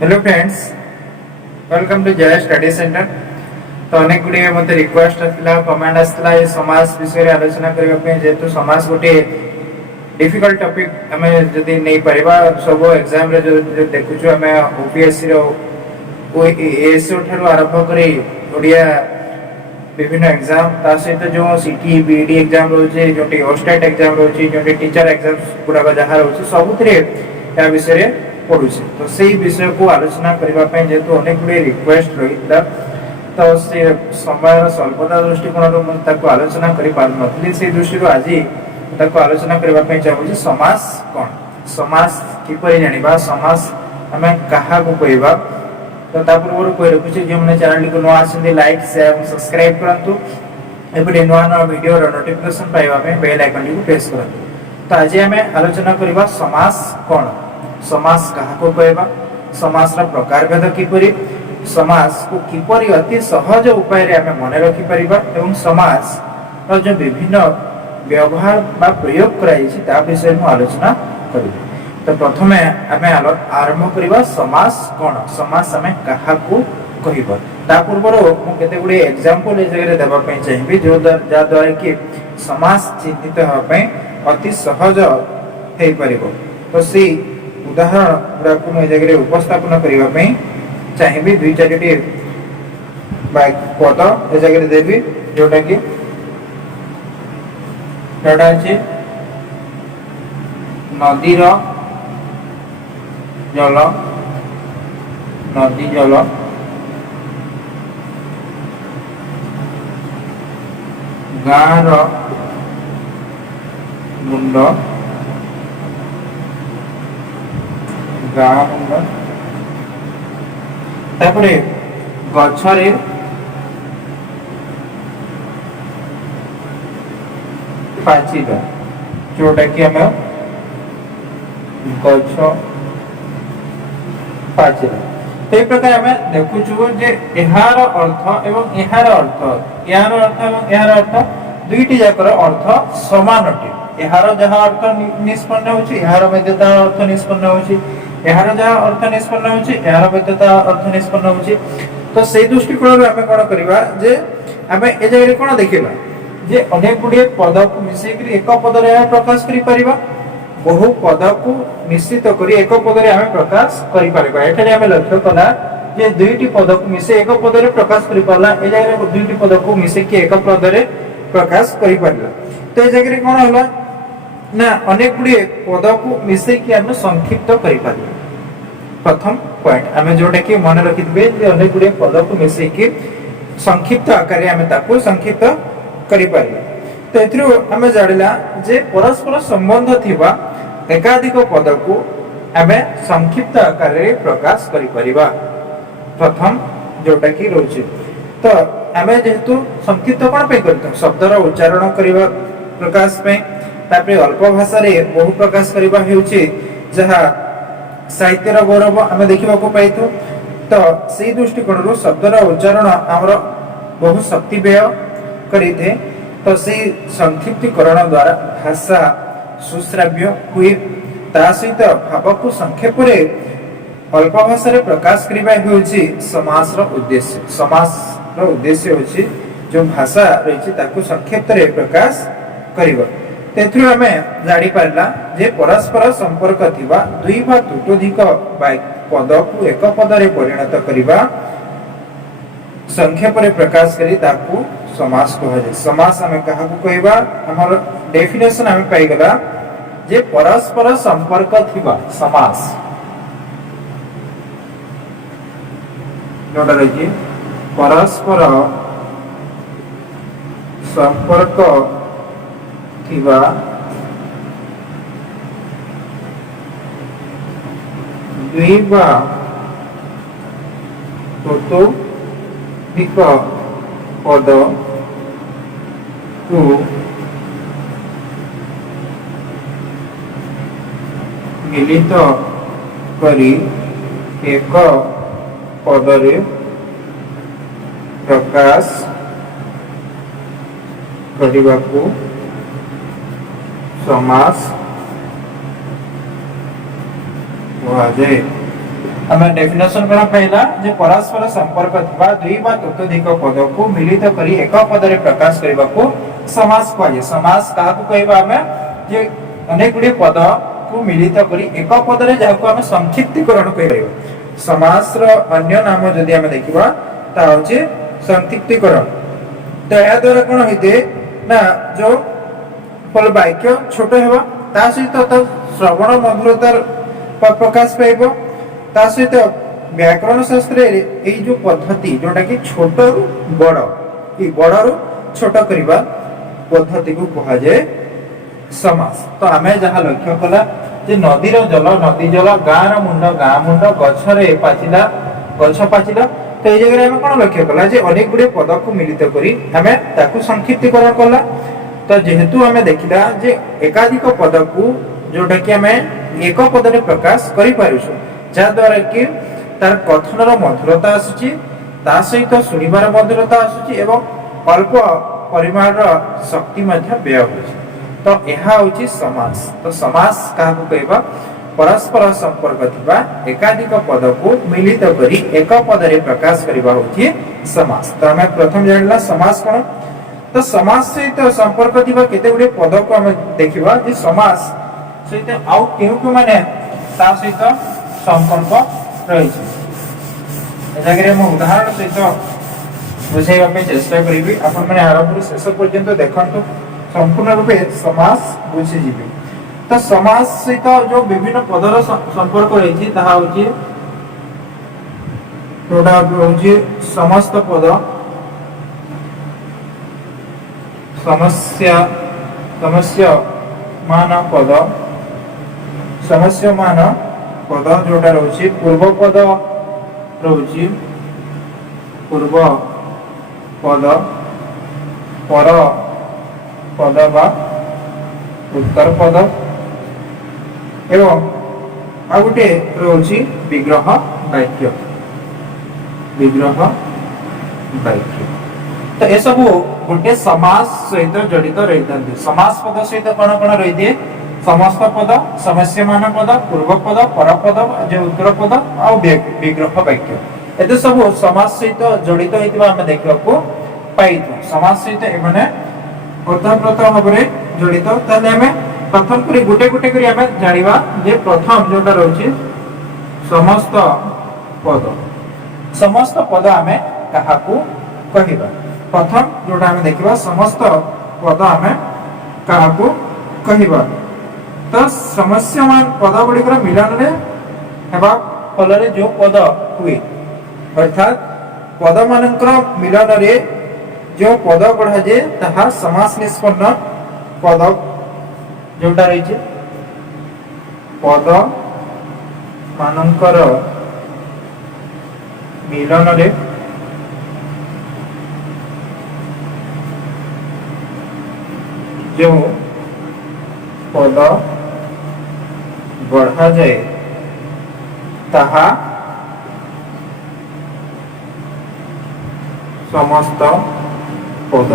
Hello friends, welcome to जय study centre. तो अनेक गुड़िए मत रिक्वेस्ट आसला, कमेंट आसला ये समाज विषय आलोचना करने जेहेतु समाज गोटे डिफिकल्ट टॉपिक आम जदि नहीं पारिबा सब एग्जाम रे जो देखुछु आम ओपीएससी रो एएसओ ठारू आरंभ करी ओडिया विभिन्न एग्जाम ता सहित जो सीटी बीडी एग्जाम रोचे जोटी ओस्टेट एग्जाम रोचे जोटी टीचर एग्जाम गुडा जहाँ रोचे सबुथिरे या विषय पढ़ुचे। तो सही विषय को आलोचना करने जेहेतु अनेक गुड़े रिक्वेस्ट रही तो से समय स्वल्पता दृष्टिकोण आलोचना कर से दृष्टि आज आलोचना करने चाहूँ समाज कौन, समाज किपर जाना, समाज आम क्या कहवा। तो पूर्व कही रखुच्छे जो मैंने चैनल को नुआ आसती लाइक शेयर सब्सक्राइब करूँ एपटे नुआ नुआ वीडियो नोटिफिकेशन पाइबा बेल आइकन टी प्रेस करूँ। तो आज आम आलोचना करवा समाज कौन, समाज क्या कहवा, समाज प्रकार भेद किपरि, समाज को किपरि अति सहज उपाय रे आमे मन रखि परिबा एवं समाज रो जो विभिन्न व्यवहार बा प्रयोग कराई छि ता विषय में आलोचना करिबा। तो प्रथमे आमे आरंभ करबा समाज कोन, समाज आमे काहा को कहिबा। ता पूर्वरो मु केते गुडे एग्जांपल ए जगह देबा पई चाहिबी जो जा द्वारा कि समाज चिन्हित होबा पई अति सहज हे परिबो। तो सी उदाहरण गुड़ा को मैं जगह उपस्थापन करने चाहिए दुई चारोटी पद ए जगह देवी जोटा कि नदीर जल, नदी जल, गाँव मुंड, तापरे गछरे पाचिला जोटा कि आम गछ पाचिला। तो प्रकार आम देखुचु जे यार अर्थ एवं यार अर्थ, यार अर्थ एवं यार अर्थ दुईटी जाकर अर्थ समान अटे। यार जहाँ अर्थ निष्पन्न होछि यार मध्यता अर्थ निष्पन्न होछि, यार जहाँ अर्थ निष्पन्न होछि यार मध्यता अर्थ निष्पन्न होछि। तो से दृष्टिकोण आम कौन करबा जे आम ए जगह कौन देखिबा जे अनेक गुड़िए पद को मिसई करी एक पद रे प्रकाश करि परिबा, बहु पद को मिश्रित करी एक पद रे आम प्रकाश करि परिबा। एठारे आम लक्ष्य कला जे दुईटी पद को मिसई एक पद रे प्रकाश करि परला, ए जगह दुईटी पद को मिसई कि एक पद रे प्रकाश करि परला। तो ए जगह कौन होला ना अनेक गुड़िए पद को मिसई कि आम संक्षिप्त करि परिबा। प्रथम पॉइंट आम जोटा कि मन रखिथे जे अनेक गुड़िए पद को मिसई कि संक्षिप्त आकार आम ताको संक्षिप्त करि परिबा। तो एथरो आम जानिला जे परस्पर संबंध थिबा एकाधिक पद को आम संक्षिप्त आकार रे प्रकाश करि परिबा। प्रथम जोटा कि रोचे तो आम जेहेतु संक्षिप्त कोन पे करतो शब्दर उच्चारण करिबा प्रकाश पे, तापरे अल्प भाषा रे बहु प्रकाश करिबा हेउची जहा साहित्यर गौरव आम देखा पाइथु। तो से दृष्टिकोण शब्दर उच्चारण आमर बहु शक्ति व्यय करें। तो से संक्षिप्तीकरण द्वारा भाषा सुश्राव्य हुए, ता सहित भाव को संक्षेप अल्प भाषा रे प्रकाश करबा हेउची समाज रो उद्देश्य। समाज रो उद्देश्य होची जो भाषा रही ताकू संक्षेप रे प्रकाश करिबा। तेथु आमे जानि पारला जे परस्पर संपर्क थिबा दुई बा ततोधिक पद को एक पद रे परिणत करिबा संक्षेप रे प्रकाश करी ताकू समास कह जाय। समास आमे कहा को कहबा हमर डेफिनेशन आमे पाई गला जे परस्पर संपर्क थिबा समास जोटा रही परस्पर संपर्क थिबा दुई बा ततोधिक पद को मिलित करी एक पद रे प्रकाश କରିବାକୁ समास କୁହାଯାଏ। आम डेफिनेशन कौन पाइला जे परस्पर संपर्क थिबा दुई बा ततोधिक पद को मिलित करी एक पद रे प्रकाश करबा को समास कहजे। समास काहा को कहबा हमें जे अनेक गुडी पद को मिलित करी एक पद रे जाको हम संक्षिप्तीकरण कहबो। समास रो अन्य नाम जदि हम देखिबा ता होचे संक्षिप्तीकरण। तो या द्वारा कोन होइते ना जो फल वाक्य छोट हेबा ता सहित तो श्रवण मधुरतार प्रकाश पाइबो। ता सहित व्याकरण शास्त्र ए जो पद्धति जोटा कि छोट रु बड़ ई बड़ रु छोट करबा पद्धति को कहा जाए समास। तो आमे जहां लक्ष्य कला जे नदी जल गाँ मुंड गछरे पाचिला गछ पाचिला। तो ये जगह आमे कोन लक्ष्य कला जे अनेक गुडे पद को मिलित करी आमे ताकू संक्षिप्तीकरण कला। तो जेहेतु आमे देखिला जे एकाधिक पद को जोटा कि आमे एक पद रे प्रकाश करि पारुछु जा द्वारा कि तार कथनर मधुरता आसुची ता सहित सुनिबार मधुरता आसुची एवं अल्प परिमाणर शक्ति मध्य व्यय होछि। तो एहा होछि समास। तो समास काहा को कहबा परस्पर संपर्क थिबा एकाधिक पद को मिलित करी एक पद रे प्रकाश करबा होछि समास। तो हम प्रथम जानला समास कोन। तो समास सहित संपर्क थिबा केते गुडे पद को हम देखिबा जे समास सहित आउ केउ माने ता सहित संपर्क रही है। मु उदाहरण सहित बुझाइबा पे चेष्टा करिबी। आपण माने आरंभ शेष पर्यंत देखंतु संपूर्ण रूपे समास बुझी जिबे। तो समास सहित जो विभिन्न पदर संपर्क रही ताहा होची जोटा होची समस्त पद समस्या मान पद समस्यमान पद जोटा रही पूर्व पद रही पूर्व पद पर पद बा उत्तर पद एवं आ गोटे रही विग्रह वाक्य तो ये सब गोटे समास सहित जड़ित रही था। समास पद सहित कौन कौन रही थी समस्त पद समस्यमान पद पूर्व पद पर पद जो उत्तर पद आ विग्रह वाक्य एते सब समास सहित जड़ित होइतिबा हम देखिବାକୁ पाइथु। समास सहित एमाने ओतप्रोत भाबरे जड़ित ताले हमें प्रथम करी गुटे गुटे करी हमें जानिबा जे प्रथम जोटा रहउची समस्त पद हमें काहाकू कहिबा। प्रथम जोटा हमें देखिबा समस्त पद हमें काहाकू कहिबा। तो समस्यमान पद गुड़िकर मिलन रे हेबा फल रे जो पद हुए अर्थात पद मानकर मिलन रे जो पद गढ़ा जे ताहा समास निष्पन्न पद जोटा रही छे पद मानकर मिलन रे जो पद गढ़ा जाए ताहा समस्त पद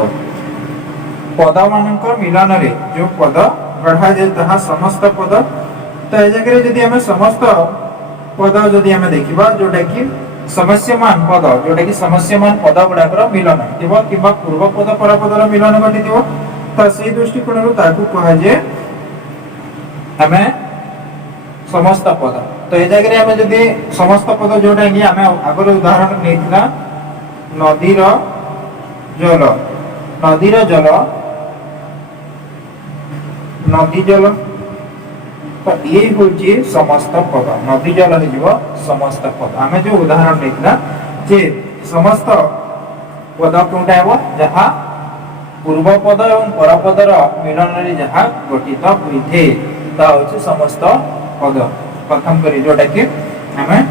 पद मानकर मिलन रे जो पद गढ़ा जाए ताहा समस्त पद। तो ए जगह जदि हमें समस्त पद जदि हमें देखिबा जोटा कि समस्यमान पद जोटा कि समस्यमान पद गुडाकर मिलन थिबो किबा पूर्व पद पर पदर मिलन घटिथिबो त सेही दृष्टिकोण रो ताकू कहा जे हमें समस्त पद। तो ए जगह हमें जदि समस्त पद जोटा कि हमें आगर उदाहरण नेथिला नदीर जल नदी जल तो ये होची समस्त पद नदी जल हो समस्त पद। आमे जो उदाहरण देखला जे समस्त पद कोनटा हेबो जहा पूर्व पद एवं पर पदर मिलन रे जहा गठित होइथे ता होची समस्त पद। प्रथम करी जोटा कि हमें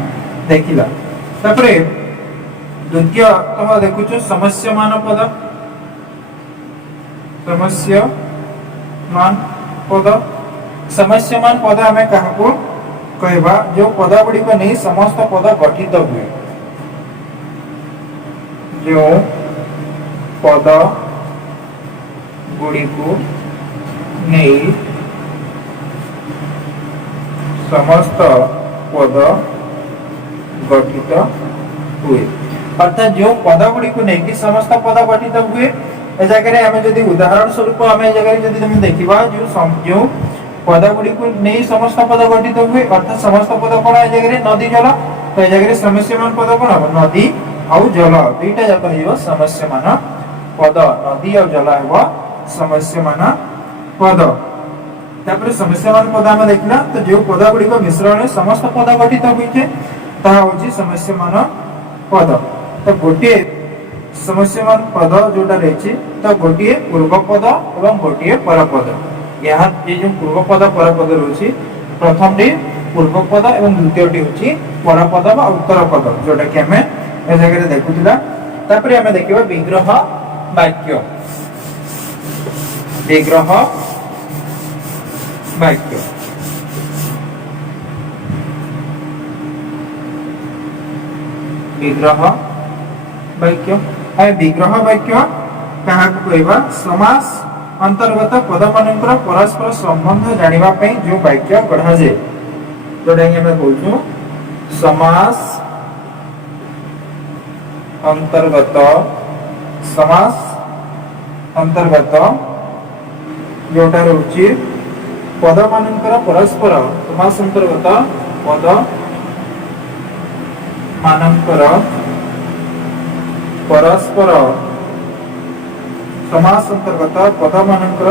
देखिला तापरे द्वितीय तो देखुछु समस्यमान पद समस्यमान पद हमें काहाको कहबा जो पद गुडी को नहीं समस्त पद गठित हुए जो पद गुडी को नहीं समस्त पद गठित हुए अर्थात जो पद गुड़ी को नहीं समस्त पद गठित हुए ए जगह आम जदि उदाहरण स्वरूप आम जगह तुम देखा जो पद गुड़ी को नहीं समस्त पद गठित हुए अर्थात समस्त पद कौन ए जगह नदी जल तो ए जगह समस्यमान पद कौन हम नदी आउ जल दुईटा जाक हो समस्यमान पद नदी और जल हो समस्यमान पद तापर समस्यमान पद आम देखला तो जो पद गुड़ी मिश्रण समस्त पद गठित होइछे ताहा होची समस्यमान पद तो गोटे समस्यमान पद जोटा रही तो गोटे पूर्व पद और गोटे पर पद यहाँ ये जो पूर्व पद पर पद रही प्रथम पूर्व पद और द्वितीय हूँ पर पद व उत्तर पद जोटा कि आम ए जगह देखुला तापर आम देखा विग्रह वाक्य विग्रह वाक्य विग्रह वाक्य विग्रह वाक्य क्या कहवा समास अंतर्गत पद मानकर परस्पर संबंध जानिबा पई जो वाक्य गढ़ा जाए जोटा कि हमें कहूँ समास अंतर्गत जोटा रही पद मानकर परस्पर समास अंतर्गत पद मानकर परस्पर समास अंतर्गत पद मानकर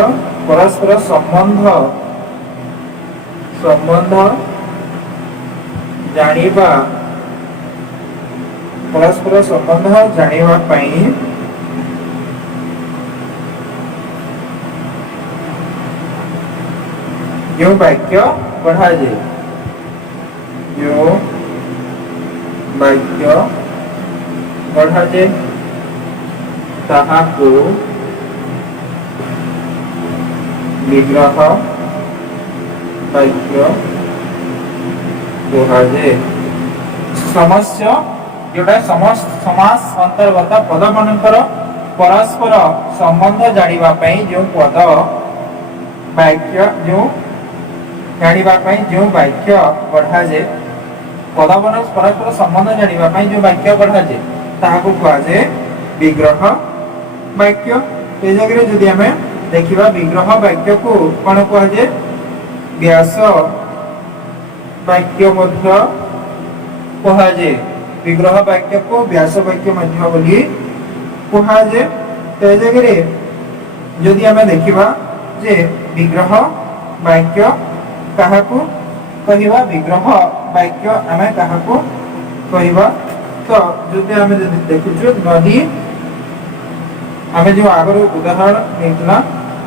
परस्पर संबंध जानिबा परस्पर संबंध जानिबा पई जो वाक्य गढ़ा जाए जो वाक्य गढ़ा जाए ताहाको विग्रह वाक्य कहाजे समस्या जोटा समास अंतर्गत पद मानकर परस्पर संबंध जानिबा पई जो पद वाक्य जो जानिबा पई जो वाक्य गढ़ा जाए पद मानकर परस्पर संबंध जानिबा पई जो वाक्य गढ़ा जाए ताहाको कहाजे विग्रह वाक्य ए जगह जदि आम देखिबा विग्रह वाक्य को कोन कहाजे व्यास वाक्य मध्य कहाजे विग्रह वाक्य को व्यास वाक्य मध्य बोली कहाजे तो ए जगह जदि आम देखिबा जे विग्रह वाक्य काहाकू कहिबा विग्रह वाक्य आम काहाकू कहिबा तो जदि आम देखुछु नदी आम जो आगर उदाहरण नहीं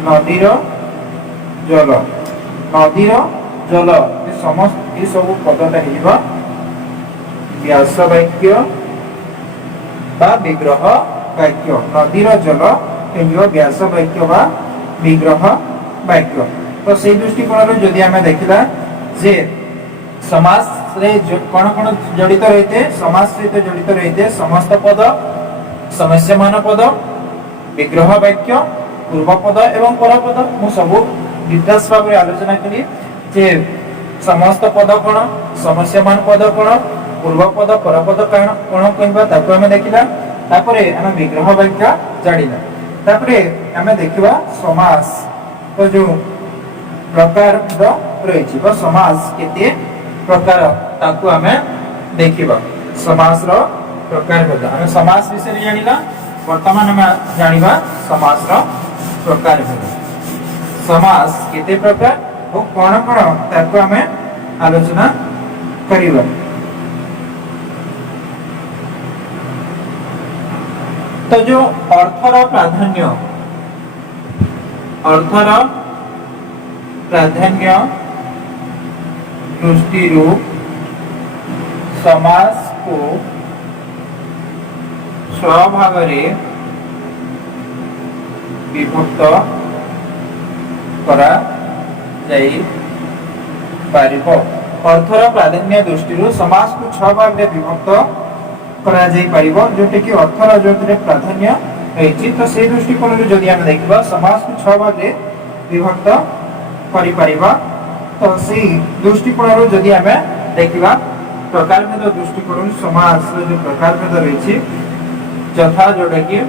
नदीर जल समस्त ये सब पदटा हो व्यास वाक्य बा विग्रह वाक्य नदीर जल हो व्यास वाक्य बा विग्रह वाक्य तो से दृष्टिकोण जदि आम देखला जे समास रे कौन कौन जड़ित रही समास सहित जड़ित रही समस्त पद समस्यमान पद विग्रह वाक्य पूर्व पद एवं पर पद मु सब विकास भाव आलोचना करी जे समस्त पद कौन समस्यमान पद कौन पूर्व पद पर पद कौन कहबा ताको हमें देखिला तापरे हम विग्रह वाक्य जानिला तापरे हमें देखिबा समास तो जो प्रकार रही समास केते प्रकार ताको हमें देखिबा समास रो प्रकार भेद हम समास विषय जानिला वर्तमान हम जानिबा समास रो प्रकार भेद समास केते प्रकार और कोन कोन ताको हमें आलोचना करिबा तो जो अर्थर प्राधान्य दृष्टि समास को स्वभाव विभक्त करा जाई पारिब अर्थर प्राधान्य दृष्टि समास को 6 भाग में विभक्त करा जाई पारिब जोटे कि अर्थर जो प्राधान्य रही तो से दृष्टिकोण जदि हम देखा समास को 6 भाग में विभक्त करि पारिबा तो से दृष्टिकोण जदि हम देखा प्रकारभेद दृष्टिकोण समास जो प्रकारभेद रही यथा जोटा कि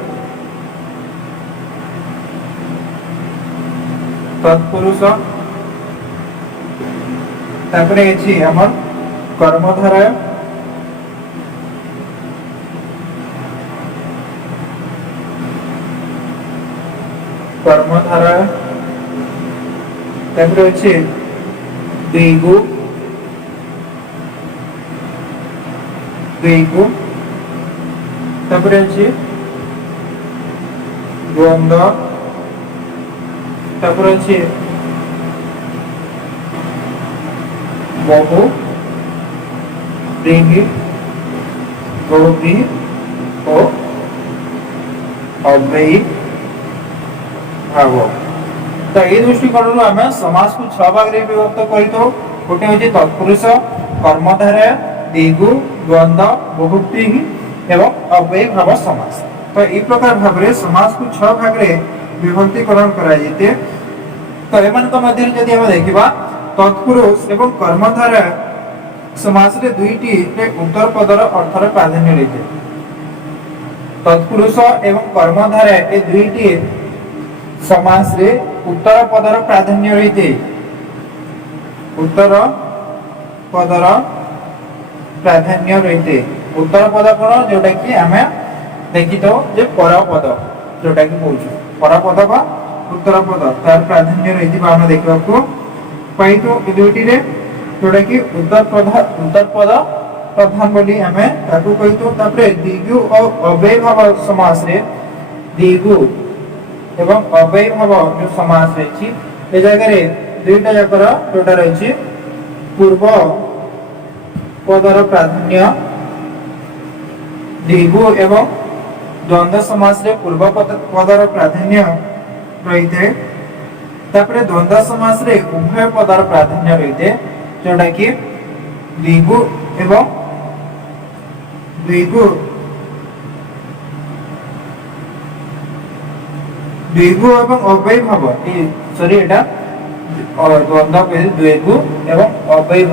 तत्पुरुष तापरे अछि हमर कर्मधारय कर्मधारय तापरे अछि द्विगु तापरे अछि द्वंद्व तापरे अछि बहुव्रीहि और अव्ययी भाव। तो ये दृष्टिकोण आम समाज को 6 भाग रे विभक्त करितो। गोटे होची तत्पुरुष, कर्मधारय, द्विगु, द्वंद्व, बहुव्रीहि एवं अव्ययी भाव समास। तो ई प्रकार भाव रे समाज को 6 भाग रे विभक्तिकरण करा जेते। तो एमान को मध्य जदि हम देखिबा तत्पुरुष एवं कर्मधारय समास रे दुईटी रे उत्तर पदर अर्थर प्राधान्य रहिते। तत्पुरुष एवं कर्मधारय ए दुईटी समास रे उत्तर पदर प्राधान्य रहिते। उत्तर पदर प्राधान्य रहिते। उत्तर पद कोन जोटा कि हमें देखितो जे परपद जोटा कि बोलछु परपद बा उत्तर पद तार प्राधान्य रहिति बा हम देखबा को पाइतो ए दुईटी रे जोटा कि उत्तर पद प्रधान बोली हमें ताकू कहितो। तापरे द्विगु और अव्ययी भाव समास रे द्विगु एवं अव्ययी भाव जो समास रही ए जगह रे दुईटा जाकर जोटा रही पूर्व पदर प्राधान्य द्विगु एवं द्वंद्व समास रे पूर्व पदर प्राधान्य रही थे। तापरे द्वंद्व समास रे उभय पदर प्राधान्य रही थे जोटा कि द्विगु एवं अव्ययी भाव सॉरी एटा द्वंद्व पे द्विगु एवं अव्ययी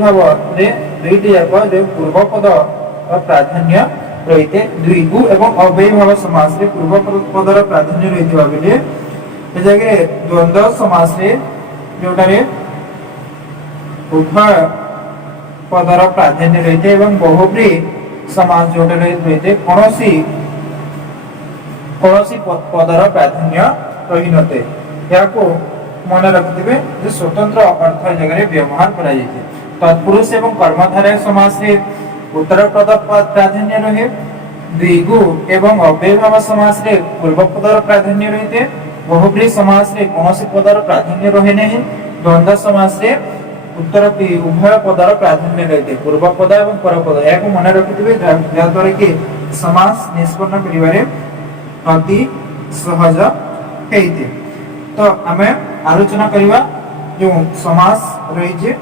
भाव रे दुईटी जाक जो पूर्व पद प्राधान्य रही थे। द्विगु एवं अव्ययी भाव समास रे पूर्व पदर प्राधान्य रही बेले ए जगह द्वंद्व समास रे जोटा रे उभय पदर प्राधान्य रही थे एवं बहुव्रीहि समास जोटा रही थे कौनसी पदर प्राधान्य रही नते। याको मन रखिथिबे जे स्वतंत्र अर्थ जगह रे व्यवहार करा जायते। तत्पुरुष एवं कर्मधारय समास रे उत्तर पद प्राधान्य रहे। द्विगु एवं अव्ययी भाव समास रे पूर्व पदर प्राधान्य रहिते। बहुव्रीहि समास रे कौनसी पदर प्राधान्य रहे नहीं। द्वंद्व समास रे उत्तर उभय पदर प्राधान्य रहिते पूर्व पद एवं पर पद। याको मन रखिथिबे जा द्वारा कि समास निष्पन्न करिवारे अति सहज हेइते। तो हमें आलोचना करिवा जो समास रही जे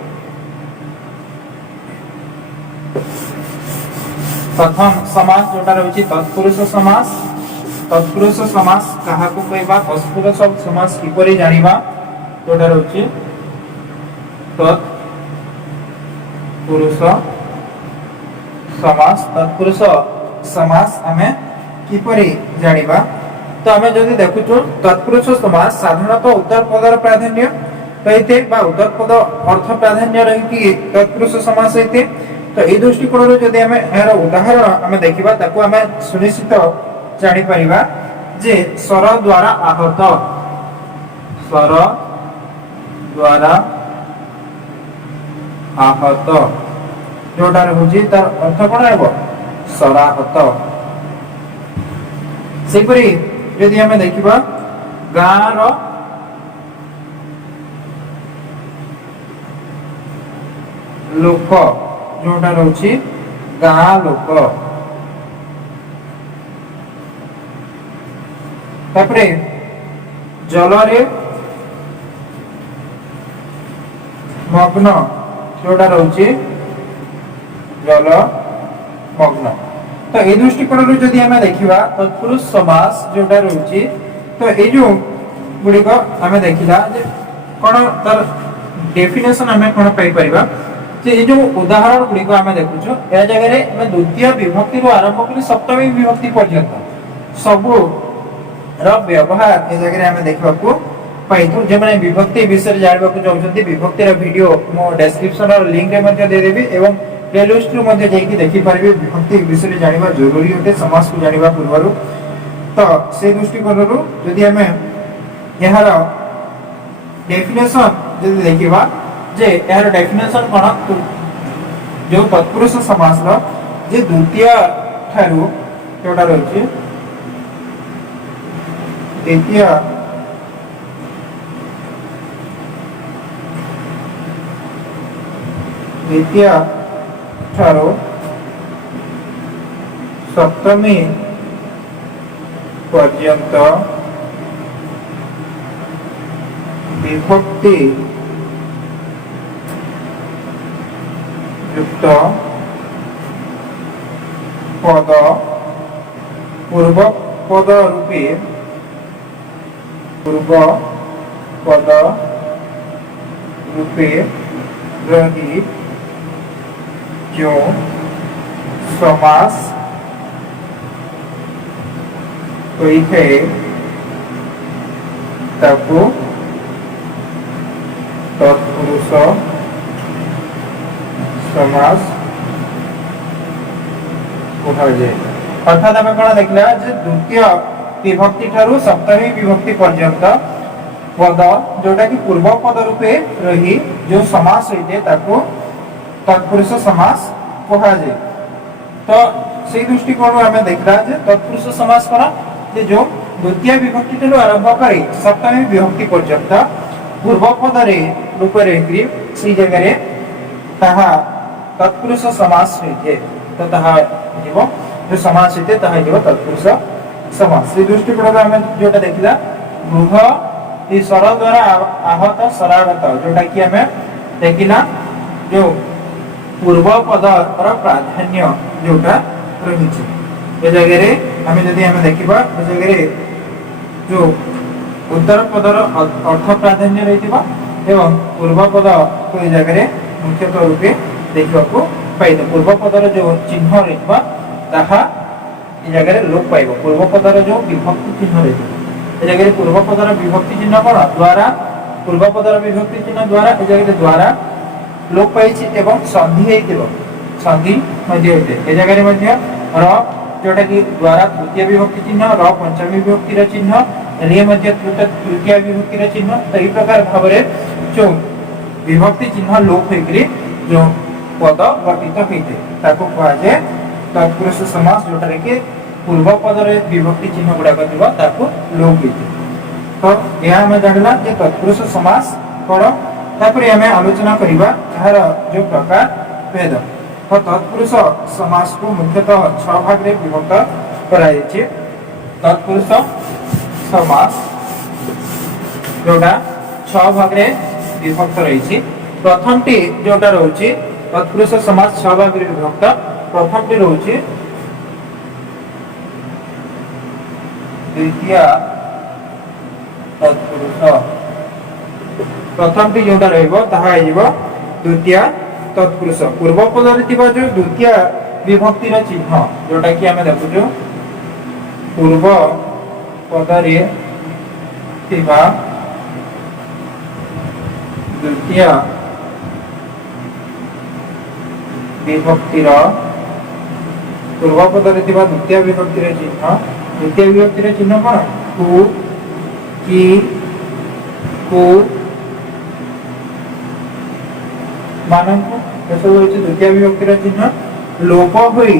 प्रथम समास जोटा रही तत्पुरुष समास। तत्पुरुष समास कहा को कहबा तत्पुरुष समास किपरि जानिबा जोटा रही तत्पुरुष समास हमें किपरि जानिबा। तो हमें जदि देखुछु तत्पुरुष समास साधारणतः उत्तर पदर प्राधान्य रहिते बा उत्तर पद अर्थ प्राधान्य रहिति तत्पुरुष समास रहिते। तो ए दृष्टिकोण रे जदि हमें एहर उदाहरण हमें देखिबा ताको हमें सुनिश्चित जानि परिबा जे स्वर द्वारा आहत जोटा रहउची तार अर्थ कोन हेबो सराहत। सेपरि यदि हमें देखिबा गाँव रो लोक जोटा रहउची गाँ लोक। तापरे जल रे मग्न जोटा रहउची जल मग्न। तो ए दृष्टिकोण रे जदि हमें देखिबा तत्पुरुष समास जोटा रहउची तो ए जो गुडी को हमें देखिला जे कोन तर डेफिनेशन हमें कोन पाई परिबा जे ए जो उदाहरण गुडी को हमें देखुछो ए जगह रे हमें द्वितीय विभक्ति रो आरंभ करी सप्तमी विभक्ति पर्यंत सब रो व्यवहार ए जगह रे हमें देखबा को पाइथु जे माने विभक्ति विषय जानिबा को चाहउछन्ती विभक्ति रो वीडियो मो डिस्क्रिप्शन और लिंक रे मध्ये दे देबी एवं प्लेलिस्ट रो मध्ये जेकी देखि पारिबे विभक्ति विषय जानिबा जरूरी होते समास को जानिबा पूर्वरु तो से दृष्टिकोण रु यदि हमें यार डेफिनेशन जदि देखिबा जे यार डेफिनेशन कोन जो तत्पुरुष समास रो जे द्वितीय थारु जोटा रहछि द्वितीय द्वितीय ठारो सप्तमी पर्यंत विभक्ति युक्त पद पूर्व पद रूपे रही जो समास कोई है ताको तत्पुरुष समास कुहाଯାଏ अर्थात हमें कोन देखला जे द्वितीय विभक्ति ठारू सप्तमी विभक्ति पर्यंत पद जोटा कि पूर्व पद रूपे रही जो समास होइते ताको तत्पुरुष समास कुहाଯାଏ तो से दृष्टिकोण हमें देखला जे तत्पुरुष समास करा जे जो द्वितीय विभक्ति ठारू आरंभ करी सप्तमी विभक्ति पर्यंत पूर्व पद रे रूप रे ग्री सी जगह रे ताहा तत्पुरुष समास होइते तो ताहा जीवो जो समास होइते ताहा जीवो तत्पुरुष समास से दृष्टिकोण हमें जोटा देखला गृह ई स्वर द्वारा आहत सरागत जोटा कि हमें देखिला जो पूर्व पद पर प्राधान्य जोटा रहिछि ए जगह रे हमें यदि हमें देखिबा ए जगह रे जो उत्तर पदर अर्थ प्राधान्य रहितिबा एवं पूर्व पद को ए जगह रे मुख्यतः रूपे देखबा को पाइतो पूर्व पदर जो चिन्ह रहिबा ताहा ए जगह रे लोप पाइबो पूर्व पदर जो विभक्ति चिन्ह रहिबो ए जगह रे पूर्व पदर विभक्ति चिन्ह कोन द्वारा पूर्व पदर विभक्ति चिन्ह द्वारा ए जगह रे द्वारा लोप पाइछि एवं संधि हेतिबो संधि मध्ये होते ए जगह रे मध्ये र जोटा कि द्वारा तृतीय विभक्ति चिन्ह र पंचमी विभक्ति र चिन्ह एलिए मध्ये तृतीय विभक्ति र चिन्ह तई प्रकार भाबरे जो विभक्ति चिन्ह लोप हेकरी जो पद गठित होइते ताको कहा जाय तत्पुरुष समास जोटा रे के पूर्व पद रे विभक्ति चिन्ह गुडा करबा ताको लोप होइते तो यह हम जानला जे तत्पुरुष समास कोन तापर हमें आलोचना करिबा यार जो प्रकार भेद तो तत्पुरुष समास को मुख्यतः 6 भाग रे विभक्त कराय छै तत्पुरुष समास जोटा 6 भाग रे विभक्त रही छी प्रथम टी जोटा रहउची तत्पुरुष समास 6 भाग रे विभक्त प्रथम टी रहउची द्वितीय तत्पुरुष प्रथम टी जोटा रहइबो ताहा आइबो द्वितीय तत्पुरुष पूर्व पद रे थिबा जो द्वितीय विभक्ति रा चिन्ह जोटा कि हमें देखुजो पूर्व पद रे थिबा द्वितीय विभक्ति रा पूर्व पद रे थिबा द्वितीय विभक्ति रा चिन्ह द्वितीय विभक्ति रा चिन्ह कोन कु की को मानन को ऐसा होइछ द्वितीय विभक्ति रा चिन्ह लोप होई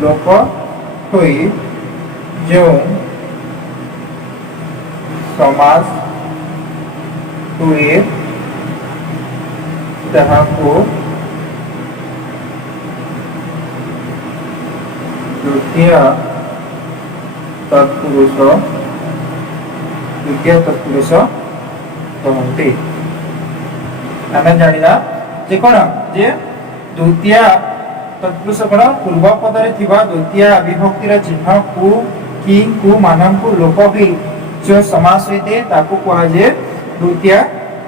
लोप होई जो समास हुए तहा को द्वितीय तत्पुरुष कहते आमे जानिला जे कोन जे द्वितीय तत्पुरुष कोन पूर्व पद रे थिबा द्वितीय विभक्ति रा चिन्ह कु की कु मानन को लोप होई जो समास होइते ताकू कहा जे द्वितीय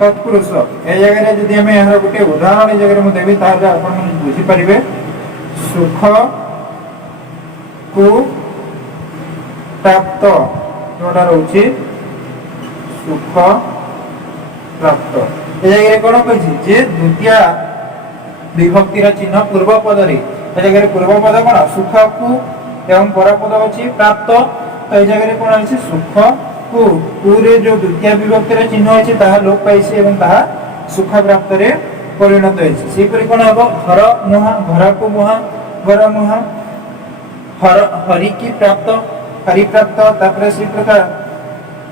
तत्पुरुष। ए जगह रे जदि हमें यहां गोटे उदाहरण ए जगह रे म देबी तार आपण मन बुझी परिबे। सुख को प्राप्त जोटा रहउची सुख प्राप्त। ए जगह रे कोन कहछि जे द्वितीय विभक्तिर चिन्ह पूर्व पद रे ए जगह रे पूर्व पद कोन सुख को एवं पर पद अछि प्राप्त। तो ए जगह रे कोन अछि सुख को पूरे जो द्वितीय विभक्तिर चिन्ह अछि ताहा लोप पाइछि एवं ताहा सुख प्राप्त रे परिणत होइछि। सेहि परि कोन हबो हर मुहा घरा को मुहा घर मुहा हर हरि की प्राप्त हरि प्राप्त। तापर से प्रकार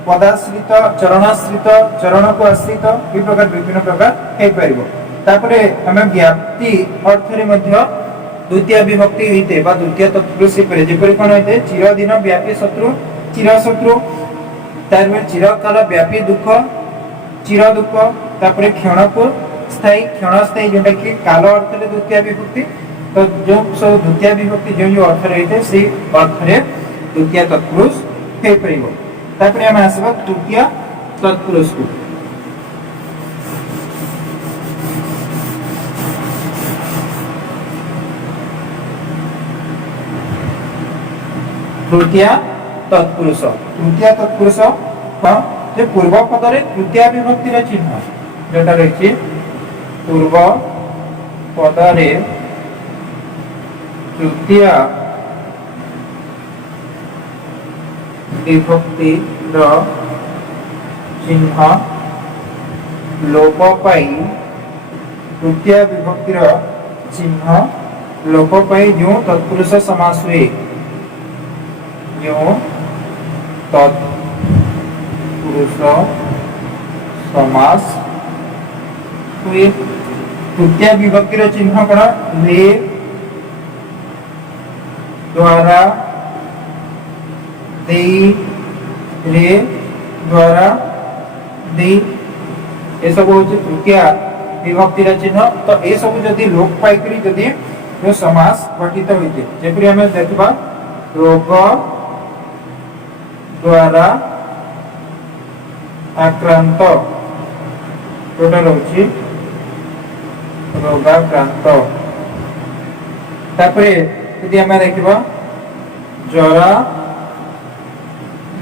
पदाश्रित चरणाश्रित चरण को आश्रित ई प्रकार विभिन्न प्रकार हे परिबो। तापर हमें व्याप्ति अर्थ रे मध्य द्वितीय विभक्ति होइते बा द्वितीय तत्पुरुष परे जेपरि कोन होइते चिरदिन व्यापी शत्रु चिर शत्रु। तार में चिरकाल व्यापी दुख चिर दुख। तापर क्षणपुर स्थायी जोटा कि काल अर्थ रे द्वितीय विभक्ति। तो जो सब द्वितीय विभक्ति जो अर्थ रहते से अर्थ रे द्वितीय तत्पुरुष हे परिबो। तापर हम आसबा तृतीय तत्पुरुष को। तृतीय तत्पुरुष जे पूर्व पद रे तृतीय विभक्ति रे चिन्ह जोटा रहिछि पूर्व पद रे तृतीय विभक्ति रो चिन्ह लोप पाई तृतीय विभक्ति रो चिन्ह लोप पाई जो तत्पुरुष समास हुए जो तत्पुरुष समास हुए। तृतीय विभक्ति रो चिन्ह कोन रे द्वारा दे रे द्वारा दे ए सब होची तृतीय विभक्ति रो चिन्ह। तो ए सब जदी लोप पाई करी जदी जो समास गठित होइते जेपरि हमें देखबा रोग द्वारा आक्रांत टोटल होची रोगाक्रांत। तापरे यदि हमें देखबा जरा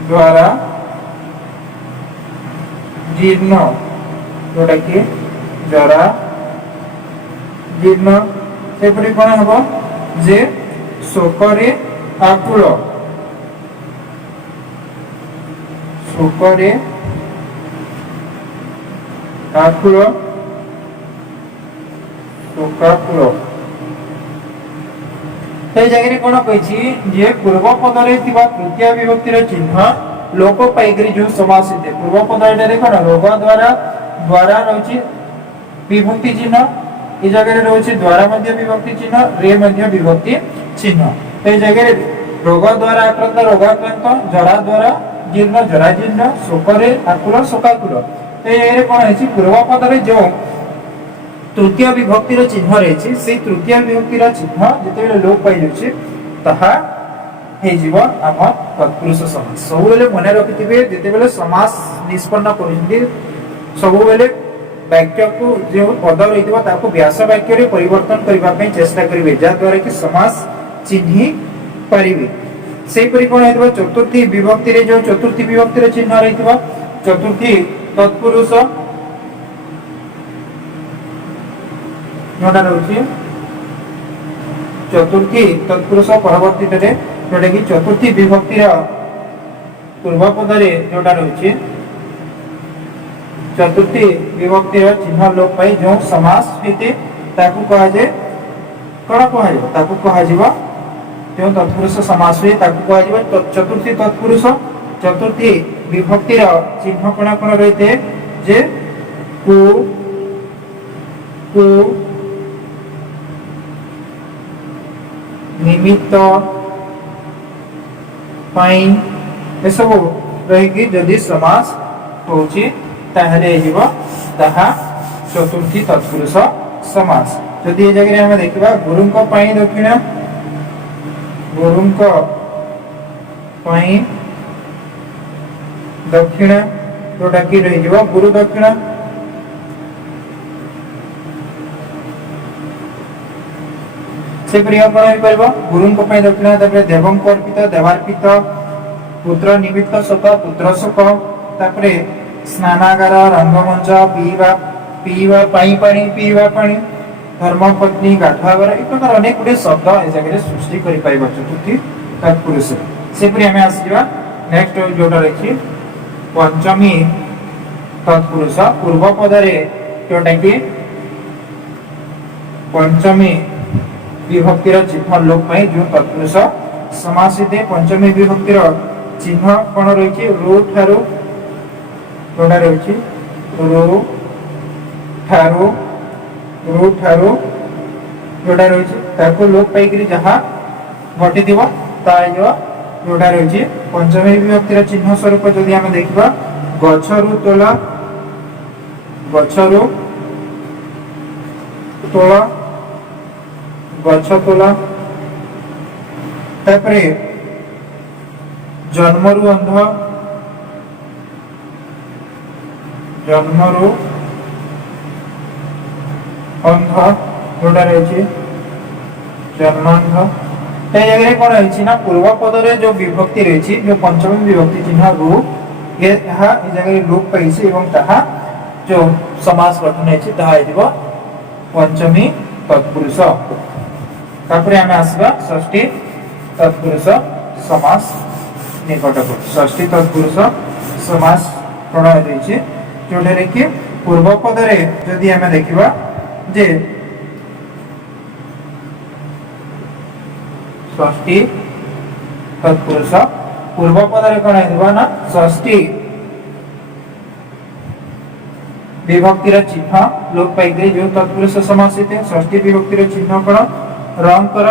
द्वारा जीर्ण जोटा कि जरा जीर्ण से परि कोन हबो जे शोकरे आकुल शोकरे आकुल शोकाकुल। तो जगह रे कोन कहिछि जे पूर्व पद रे थिबा तृतीय विभक्ति रो चिन्ह लोप पाइकरी जो समास हेते पूर्व पद रे कोन रोग द्वारा द्वारा रहछि विभक्ति चिन्ह ए जगह रे रहछि द्वारा मध्य विभक्ति चिन्ह रे मध्य विभक्ति चिन्ह। तो जगह रे रोग द्वारा आक्रांत रोगाक्रांत जरा द्वारा जीर्ण जरा जीर्ण शोकरे आकुल शोकाकुल। तो ये कोन है पूर्व पद रे जो तृतीय विभक्ति रो चिन्ह रहछि से तृतीय विभक्ति रो चिन्ह जते लोप पाइ जछि तहा हे जीव आम तत्पुरुष समास। सब बेले मने रखिथिबे जते बेले समास निष्पन्न करिन्दी सब बेले वाक्य को जो पद रहितबा ताको व्यास वाक्य रे परिवर्तन करबा पई चेष्टा करिवे जा द्वारा कि समास चिन्हि परिवे। सेहि परि कोन हेतबा चतुर्थी विभक्ति रे जो चतुर्थी विभक्ति रे चिन्ह रहितबा चतुर्थी तत्पुरुष जोटा रहउछि चतुर्थी तत्पुरुष परवर्ती रे जोटा कि चतुर्थी विभक्ति रा पूर्व पद रे जोटा रहउछि चतुर्थी विभक्ति रा चिन्ह लोप पाई जो समास हेते ताकू कहा जे कोन कहा जे ताकू कहा जेबा जो तत्पुरुष समास हुए ताकू कहा जेबा चतुर्थी तत्पुरुष। चतुर्थी विभक्ति रा चिन्ह कोन कोन रहते जे को निमित्त पाई ए सब रही जदि समास होची ताहले हिबो ताहा चतुर्थी तत्पुरुष समास। जदि ए जगह हम देखिबा गुरुंको पाई दक्षिणा गुरुंको पाई दक्षिणा जोटा कि रही जीव गुरु दक्षिणा से परिया कोन होई परबो गुरुन को पय दक्षिणा तबरे देवं को अर्पित देवार्पित पुत्र निमित्त शोक पुत्र शोक तापरे स्नानागार रंगमंच पीवा पीवा पाई पानी पीवा पानी धर्मपत्नी गाठावर एक प्रकार अनेक गुडे शब्द ए जगह सृष्टि करि पाइबा चतुर्थी तत्पुरुष से परि हमें आसीबा नेक्स्ट जोटा रखी पंचमी तत्पुरुष पूर्व पदरे जोटा कि पंचमी विभक्तिर चिन्ह लोप पाई जो तत्पुरुष समासित पंचमी विभक्तिर चिन्ह कोन रही रू ठारू जोटा रही रू ठारू जोटा रही ताको लोप पाई जहाँ घटी थी जोटा रही पंचमी विभक्तिर चिन्ह स्वरूप जदि आम देखा गछरु तोला गछरु तोला गछ तोला तापरे जन्मरु अंध जन्मरु अंध जोटा रही जन्मांध जगह कौन रही ना पूर्व पदरे जो विभक्ति रही जो पंचमी विभक्ति चिन्ह रू ये जगह लोप पाई जो समास गठन है पंचमी तत्पुरुष तापर आम आसवा षष्ठी तत्पुरुष समास निकटक षष्ठी तत्पुरुष समास प्रणय रही जोटे कि पूर्व पदरे जदि आम देखा जे षष्ठी तत्पुरुष पूर्व पदरे कौन है ना षष्ठी विभक्तिर चिन्ह लोप पाई जो तत्पुरुष समासित है षष्ठी विभक्तिर चिन्ह कौन रंकर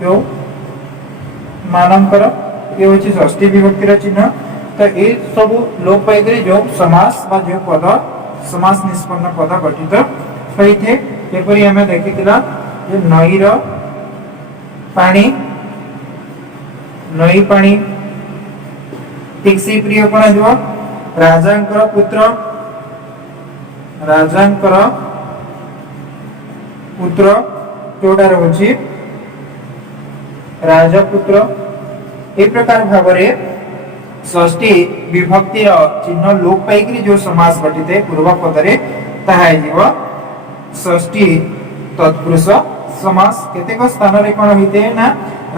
जो मानकर ये होची षष्ठी विभक्तिर चिन्ह तो ये सब लोप पाई जो समास बा जो पद समास निष्पन्न पद गठित होइथे जेपरि हमें देखितिला जे नईर पानी नई पानी ठीक से प्रिय कोन जो राजांकर पुत्र जोटा रहुची राजपुत्र ए प्रकार भावरे षष्ठी विभक्तिर चिन्ह लोप पाई जो समास गठित है पूर्व पदरे ताहा जीव षष्ठी तत्पुरुष समास केतेक स्थान रे कोन होइते ना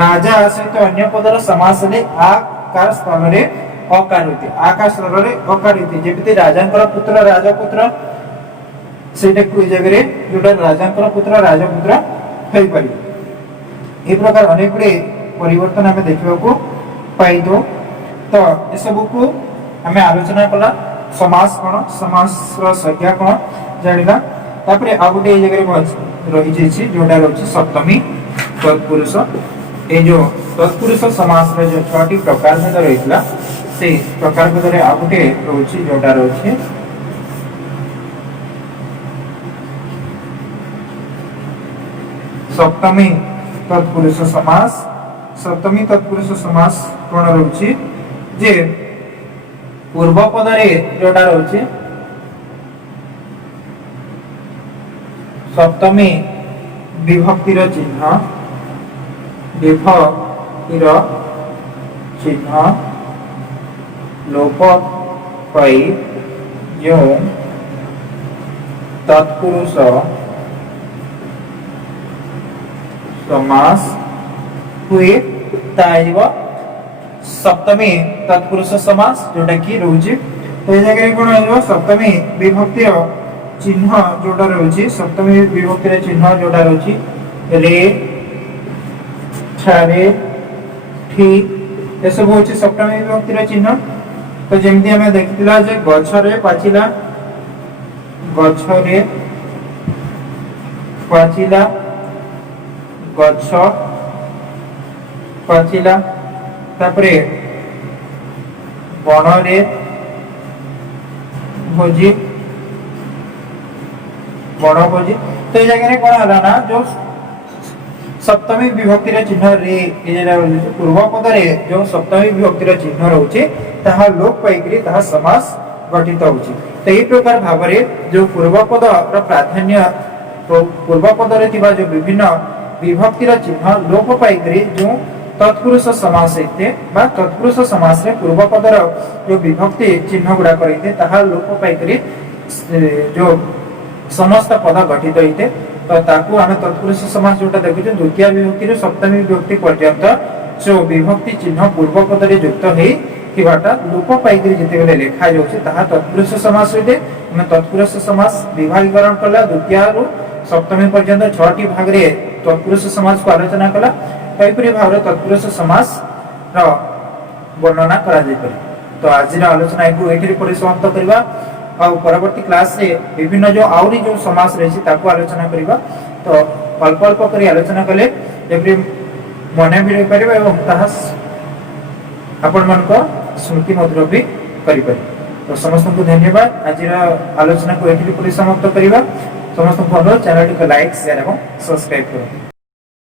राजा सहित अन्य पदर समास ले आकार स्थान रे अकार होइते आकार स्थान रे अकार होइते जेते राजांकर पुत्र राजपुत्र सेटा को जगह रे जोटा राजांकर पुत्र राजपुत्र होई परि ए प्रकार अनेक गुडे परिवर्तन हमें देखिबा को पाई दो तो ए सब को हमें आलोचना कला समास कोन समास रो संज्ञा कोन जानिला तापरे आ गुटे ए जगह रे रही जेछि जोटा रछि सप्तमी तत्पुरुष ए जो तत्पुरुष समास रे जो छटी प्रकार में रहितला से प्रकार में आ गुटे रछि जोटा रछि सप्तमी तत्पुरुष समास कोन रछि जे पूर्व पदरे जोटा रछि सप्तमी विभक्तिर चिन्ह लोप पाई जो तत्पुरुष समास हुए ताइव सप्तमी तत्पुरुष समास जोटा कि रहउची तो ए जगह कोन आइबो सप्तमी विभक्तिर चिन्ह जोटा रहउची सप्तमी विभक्तिर चिन्ह जोटा रहउची रे छारे ठी ए सब होची सप्तमी विभक्तिर चिन्ह तो जेमति हमें देखितला जे गछरे पाचिला गछ पाचिला तापरे बनरे भोजी बड़ भोजी तो ये जगह कौन है ना जो सप्तमी विभक्तिर चिन्ह रे पूर्व पद रे जो सप्तमी विभक्तिर चिन्ह रहउछि ताहा लोप पाइकरी ताहा समास गठित होउछि। तो एई प्रकार भाबरे जो पूर्व पद रो प्राधान्य पूर्व पद रे थिबा जो विभिन्न विभक्तिर चिन्ह लोप पाइकरी जो तत्पुरुष समास हेते बा तत्पुरुष समास रे पूर्व पद रो जो विभक्ति चिन्ह गुडा करैते ताहा लोप पाइकरी जो समस्त पद गठित होइते। तो ताकू आमे तत्पुरुष समास जोटा देखुछु द्वितीय विभक्ति रे सप्तमी विभक्ति पर्यंत जो विभक्ति चिन्ह पूर्व पद रे युक्त हेई थिबाटा लोप पाइकरी जते बेले लेखा जाउछि ताहा तत्पुरुष समास होइते। हम तत्पुरुष समास विभागीकरण कला द्वितीय रु सप्तमी पर्यंत 6 टी भाग रे तत्पुरुष समास को आलोचना कला। कईपरि भाव रे तत्पुरुष समास रो वर्णना करा जाय परि। तो आज रा आलोचना को एठी परिसमाप्त करबा और परवर्ती क्लास रे विभिन्न जो आउरी जो समास रही ताको आलोचना करिबा। तो अल्प अल्प करी आलोचना कले जेपरि मने भी रहि परिबा एवं ताहा आपण मन को स्मृति मधुर भी करि पारि। तो समस्त को धन्यवाद। आज रा आलोचना को एठी परिसमाप्त करिबा। समस्त को अनुरोध चैनल को लाइक शेयर एवं सब्सक्राइब करो।